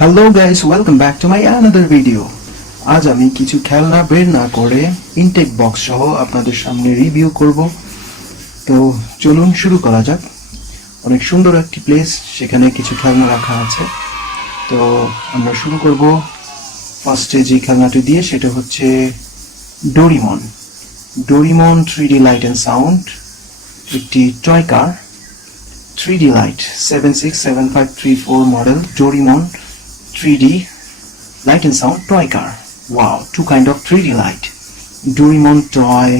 Hello guys, welcome back to my another video. আজ আমি কিছু খেলনা বের না করে ইনটেক বক্স সহ আপনাদের সামনে রিভিউ করব। তো চলুন শুরু করা যাক। অনেক সুন্দর একটি প্লেস, সেখানে কিছু খেলনা রাখা আছে। তো আমরা শুরু করব ফার্স্টে যে খেলনাটি দিয়ে, সেটা হচ্ছে Doraemon. Doraemon 3D light and sound, একটি toy car. 3D light 767534 model Doraemon 3D light and sound toy car. Wow, two kind of 3D light. Doraemon toy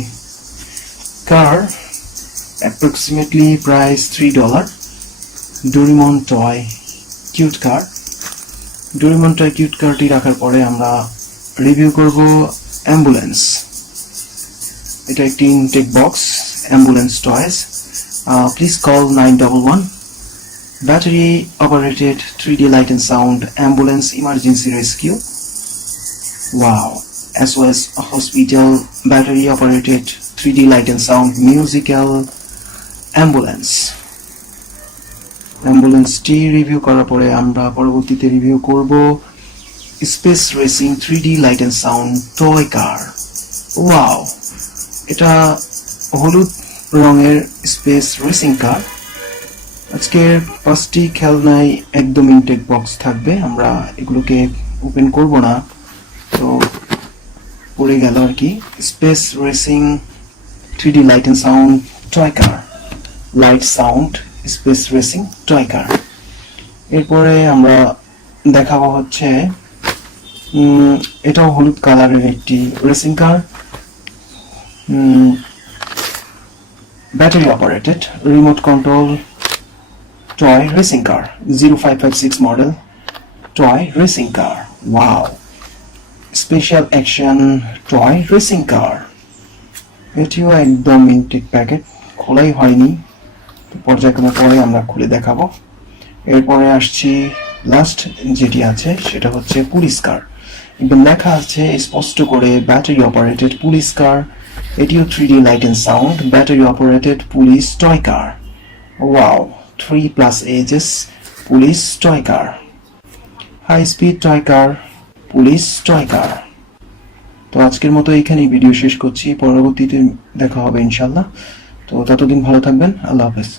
car, approximately price $3. Doraemon toy cute car. Doraemon toy cute car টি রাখার পরে আমরা review করব ambulance. এটা একটি intake box, ambulance toys. Please call 911. Battery operated 3D light and sound ambulance emergency rescue. Wow, as well as a hospital battery operated 3D light and sound musical ambulance. Ambulance T review করার পরে আমরা পরবর্তীতে review করব space racing 3D light and sound toy car. Wow, এটা হলুদ রঙের space racing car. আজকের পাঁচটি খেলনায় একদম ইনটেক বক্স থাকবে, আমরা এগুলোকে ওপেন করব না, তো পড়ে গেল আর কি। Space racing 3D light and sound toy car, light sound space racing toy car. এরপরে আমরা দেখাবো হচ্ছে এটাও হলুদ কালারের একটি racing car, battery operated remote control toy racing car, 0556 model toy racing car. Wow, special action toy racing car. এটিও একদম ইনটেক প্যাকেট, খোলাই হয়নি, পর্যায়ক্রমে পরে আমরা খুলে দেখাবো। এরপরে আসছি লাস্ট যেটি আছে, সেটা হচ্ছে পুলিশ কার। একদম লেখা আছে স্পষ্ট করে ব্যাটারি অপারেটেড পুলিশ কার। এটিও 3D light and sound battery operated police toy car. Wow, 3+ ages police toy car, high speed toy car, police toy car. তো আজকের মতো এখানেই ভিডিও শেষ করছি, পরবর্তীতে দেখা হবে ইনশাল্লাহ। তো ততদিন ভালো থাকবেন, আল্লাহ হাফেজ।